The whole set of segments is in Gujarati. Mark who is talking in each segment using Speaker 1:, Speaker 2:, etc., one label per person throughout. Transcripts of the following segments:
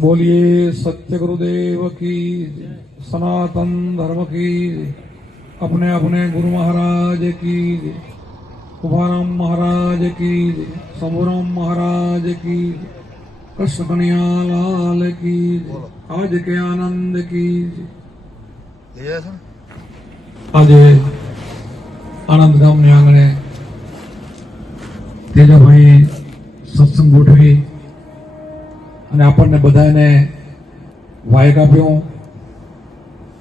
Speaker 1: बोलिए सत्य गुरुदेव की सनातन धर्म की अपने अपने गुरु महाराज की कुभाराम महाराज की शंभुराम महाराज की कृष्ण कन्हैया लाल की आज के आनंद की
Speaker 2: आज आनंद
Speaker 1: गाम ने आंगणे तेजा भाई सत्संग गोठवी અને આપણને બધાને વાયક આપ્યો.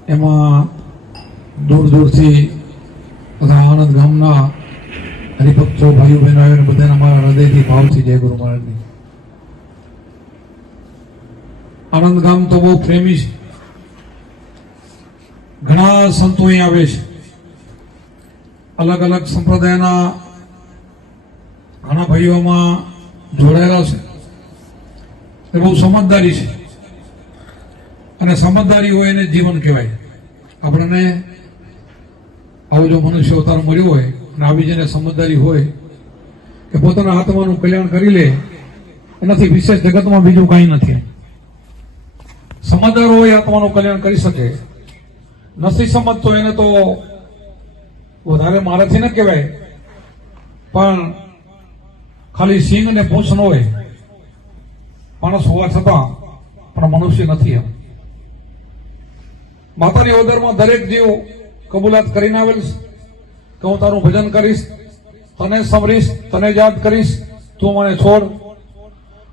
Speaker 1: એમાં દૂર દૂરથી બધા આનંદ ગામના હરિભક્તો ભાઈઓ બહેનો આવ્યો બધાને અમારા હૃદયથી ભાવથી જય ગુરુ મહારાજની. આનંદ ગામ તો બહુ પ્રેમી છે ઘણા સંતો અહીં આવે છે. અલગ અલગ સંપ્રદાયના ઘણા ભાઈઓમાં જોડાયેલા છે. એ બહુ સમજદારી છે. અને સમજદારી હોય એને જીવન કહેવાય. આપણને આવો જો મનુષ્ય અવતાર મળ્યો હોય અને આવી જેને સમજદારી હોય કે પોતાના આત્માનું કલ્યાણ કરી લે, એનાથી વિશેષ જગતમાં બીજું કાંઈ નથી. સમજદાર હોય આત્માનું કલ્યાણ કરી શકે. નથી સમજતો એને તો વધારે મારાથી ન કહેવાય. પણ ખાલી સિંહ ને પૂંછ ન હોય માણસ હોવા છતાં પણ મનુષ્ય નથી એમ. માતાની ઓદરમાં દરેક જીવ કબૂલાત કરીને આવેલ કે હું તારું ભજન કરીશ, તને સમરીશ તને યાદ કરીશ, તું મને છોડ.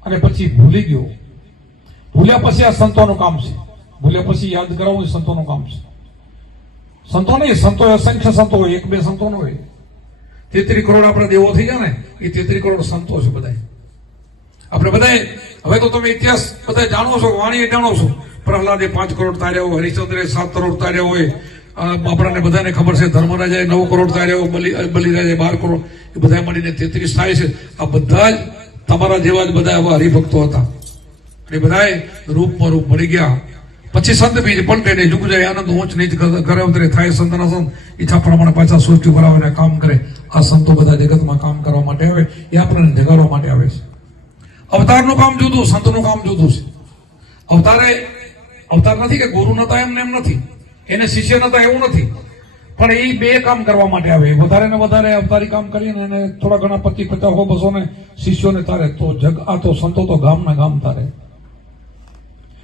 Speaker 1: અને પછી ભૂલી ગયો. ભૂલ્યા પછી આ સંતોનું કામ છે. ભૂલ્યા પછી યાદ કરાવવું એ સંતોનું કામ છે. સંતો નહીં, સંતો અસંખ્ય સંતો હોય, એક બે સંતો હોય. તેત્રી કરોડ આપણે દેવો થઈ ગયા ને, એ તેત્રી કરોડ સંતો છે બધા આપણે બધાએ હવે તો તમે ઇતિહાસ બધા જાણો છો, વાણીએ જાણો છો. પ્રહલાદે પાંચ કરોડ તાર્યા હોય હરિશ્ચંદ્રે સાત કરોડ તાર્યા હોય આપણાને બધાને ખબર છે, ધર્મરાજાએ નવ કરોડ તાર્યા હોય, બલિ બલિરાજાએ બાર કરોડ. એ બધા મળીને તેત્રીસ થાય છે. આ બધા જ તમારા જેવા જ બધા એવા હરિભક્તો હતા. એ બધાએ રૂપમાં રૂપ મળી ગયા. પછી સંત બીજ પલટે ને ઝુક જાય, આનંદ ઊંચ નીચ ઘરે ઉતરે, થાય સંતના સંત ઈચ્છા પ્રમાણે પાછા સૃષ્ટિ ભરાવીને કામ કરે. આ સંતો બધા જગતમાં કામ કરવા માટે આવે, એ આપણને જગાડવા માટે આવે છે. અવતારનું કામ જુદું, સંતનું કામ જુદું છે. અવતારે, અવતાર નથી કે ગુરુ નતા એમને એમ નથી. એને શિષ્ય નતા એવું નથી. પણ એ બે કામ કરવા માટે આવે. વધારે ને વધારે અવતારી કામ કરીને એને થોડા ઘણા પચીસ પચાસ બસો ને શિષ્યોને તારે તો જગ આ તો સંતો તો ગામના ગામ તારે.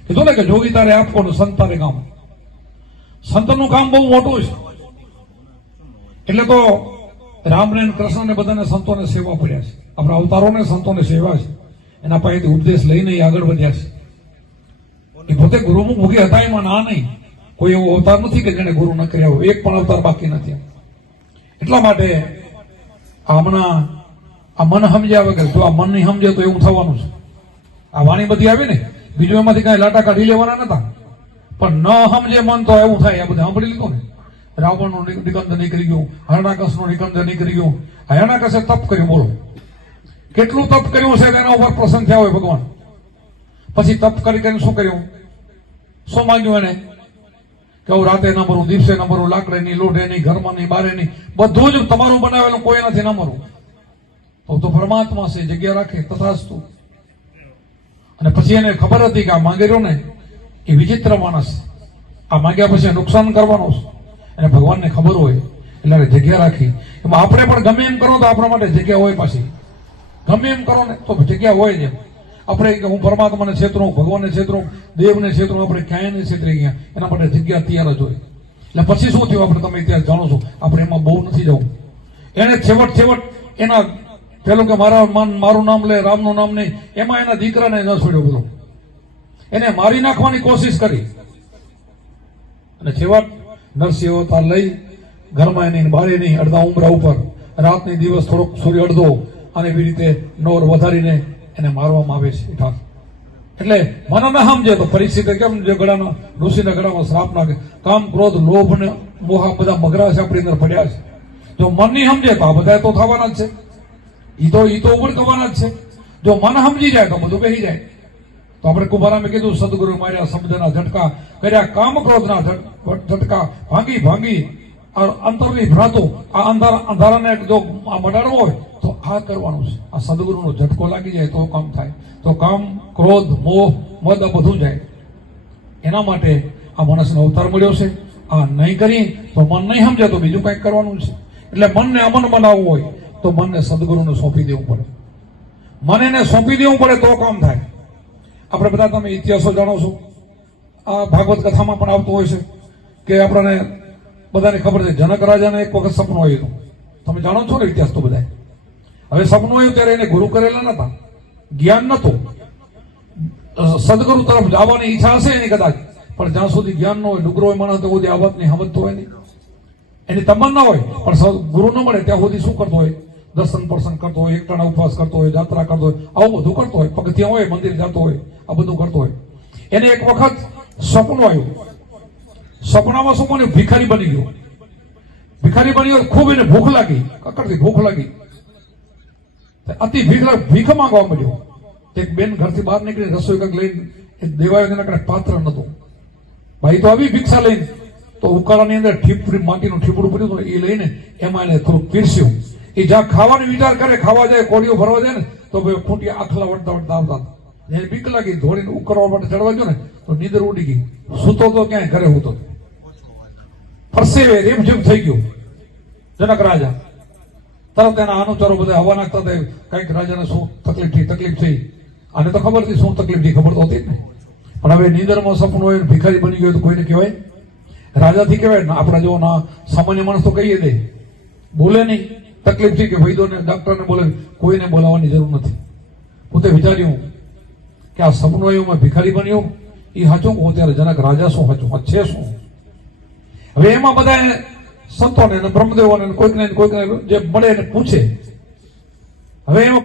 Speaker 1: કીધું ને કે જોગી તારે આપો ને સંત તારે ગામ. સંતનું કામ બહુ મોટું છે. એટલે તો રામને અને કૃષ્ણને બધાને સંતોને સેવા પડ્યા છે. આપણા અવતારોને સંતોને સેવા છે. એના પાસેથી ઉપદેશ લઈને આગળ વધ્યા છે. એ પોતે ગુરુમુખ હતા એમાં ના નહીં. કોઈ એવો અવતાર નથી કે જેને ગુરુ ન કર્યા હોય. એક પણ અવતાર બાકી નથી. એટલા માટે હમણાં આ મન સમજ્યા વગર, જો આ મન નહીં સમજે તો એવું થવાનું છે. આ વાણી બધી આવી ને, બીજું એમાંથી કાંઈ લાટા કાઢી લેવાના નતા. પણ ન સમજે મન તો એવું થાય, આ બધું સાંભળી લીધું ને. રાવણનું નિ- નિકંદ નીકળી ગયું હરણાકસનું નિકંદ નીકળી ગયું. હરણાકસે તપ કર્યું, બોલો. કેટલું તપ કર્યું છે એના ઉપર પ્રસન્ન થયા હોય ભગવાન. પછી તપ કરી કરીને શું કર્યું? શું માંગ્યું એને? કે હું રાતે ન મરું, દિવસે ન મરું, લાકડે નહીં લોઢે નહીં ઘરમાં નહીં બારે નહીં બધું જ તમારું બનાવેલું, કોઈ નથી ન મરું. તો તો પરમાત્મા છે, જગ્યા રાખે, તથાસ્તુ. અને પછી એને ખબર હતી કે આ માંગેલો ને, એ વિચિત્ર માણસ આ માંગ્યા પછી નુકસાન કરવાનું છે. અને ભગવાનને ખબર હોય, એટલે જગ્યા રાખી. એમાં આપણે પણ ગમે એમ કરો તો આપણા માટે જગ્યા હોય પાછી. ગમે એમ કરો ને, તો જગ્યા હોય જ એમ. આપણે હું પરમાત્માને છેતરું ભગવાનને છેતરું દેવને છેતરું આપણે ક્યાંય નહીં છેતરી ગયા એના માટે જગ્યા તૈયાર જ હોય. એટલે પછી શું થયું આપણે તમે ઇતિહાસ જાણો છો? આપણે એમાં બહુ નથી જવું. એને છેવટ છેવટ એના, પેલું કે મારા મન, મારું નામ લે, રામનું નામ નહીં, એમાં એના દીકરાને ન છોડ્યો બોલો. એને મારી નાખવાની કોશિશ કરી. અને છેવટ નરસિંહ અવતાર લઈ, ઘરમાં એની બારે નહીં અડધા ઉમરા ઉપર, રાતની દિવસ થોડોક સૂર્ય અડધો અને એવી રીતે નોર વધારીને એને મારવામાં આવે છે એટલે મને સમજે તો પરિસ્થિતિ કેમ જે ગળાનો, ઋષિના ગળામાં શ્રાપ નાખે. કામ, ક્રોધ, લોભ ને મોહ બધા મગરા છે આપણી અંદર પડ્યા છે. જો મન નહીં સમજે તો આ બધા તો થવાના જ છે. ઈ તો ઈ તો ઉપર થવાના જ છે. જો મન સમજી જાય તો બધું બેસી જાય. તો આપણે કુંભારામે કીધું, સદગુરુ માર્યા શબ્દના ઝટકા, કર્યા કામ ક્રોધના ઝટકા, ભાંગી ભાંગી. અંતરની ભ્રાતો, આ અંધારા, અંધારાને જો આ મટાડવો હોય તો કરવાનું છે. આ સદગુરુનો ઝટકો લાગી જાય તો કામ થાય. તો કામ, ક્રોધ, મોહ, મદ આ બધું જાય. એના માટે આ માણસને અવતાર મળ્યો છે. આ નહીં કરીએ તો મન નહીં સમજે તો બીજું કંઈક કરવાનું છે. એટલે મનને અમન બનાવવું હોય તો મનને સદગુરુને સોંપી દેવું પડે. મને એને સોંપી દેવું પડે તો કામ થાય. આપણે બધા તમે ઇતિહાસો જાણો છો. આ ભાગવત કથામાં પણ આવતું હોય છે કે આપણને બધાને ખબર છે, જનક રાજાને એક વખત સપનું આવ્યું તમે જાણો છો ને ઇતિહાસ તો બધા હવે સપનું આવ્યું ત્યારે એને ગુરુ કરેલા નતા. જ્ઞાન નતું. સદગુરુ તરફ જવાની ઈચ્છા હશે એની કદાચ. પણ જ્યાં સુધી જ્ઞાન ન હોય, ડુગરો માણસ તો સુધી આ વાતની સમજતો હોય નહીં. એની તમન્ના હોય, પણ ગુરુ ન મળે ત્યાં સુધી શું કરતો હોય? દર્શન પ્રસંગ કરતો હોય એકટાણા ઉપવાસ કરતો હોય જાત્રા કરતો હોય, આવું બધું કરતો હોય. પગથિયા હોય, મંદિર જતો હોય, આ બધું કરતો હોય. એને એક વખત સપનું આવ્યું. સપનામાં શું મને ભિખારી બની ગયો. ભિખારી બની ગયો, ખૂબ એને ભૂખ લાગી. કકડતી ભૂખ લાગી. અતિ ભીખ ભીખ માંગવા મળ્યો. એક બેન ઘરથી બહાર નીકળી રસોઈ કંઈક લઈને એ દેવાયો એના કારણે પાત્ર નતું ભાઈ તો આવી ભિક્ષા લઈને, તો ઉકાળાની અંદર ઠીપ માટીનું ઠીપડું પડ્યું હતું એ લઈને એમાં એને થોડુંક પીરસ્યું. એ જ્યાં ખાવાનો વિચાર કરે, ખાવા જાય, કોળીઓ ભરવા જાય ને, તો ભાઈ ફૂટી આખલા વળતા વળતા આવતા એ બીક લાગી, ધોળીને ઉકરવા માટે ચડવા ગયો ને, તો નીંદર ઉડી ગઈ. સૂતો તો ક્યાંય ઘરે હોતો પરસેવે રેમઝેમ થઈ ગયું. જનક રાજા તરત એના અનુચરો બધા હવા નાખતા હતા. કંઈક રાજાને શું તકલીફ થઈ તકલીફ થઈ. આને તો ખબર હતી શું તકલીફ થઈ ખબર તો હતી નહીં પણ હવે નીંદરમાં સપનું હોય, ભિખારી બની ગયો તો કોઈને કહેવાય? રાજાથી કહેવાય, ને, આપણા જેવો ના, સામાન્ય માણસ તો કહીએ દે. બોલે નહીં. તકલીફ થઈ કે વૈદ્યોને, ડૉક્ટરને બોલે, કોઈને બોલાવવાની જરૂર નથી. પોતે વિચાર્યું કે આ સપનું આવ્યું મેં ભિખારી બન્યો. એ સાચું હું ત્યારે જનક રાજા શું આ છે શું? હવે એમાં બધા સંતોને બ્રહ્મદેવોને કોઈકને કોઈકને જે મળે એને પૂછે. હવે એમાં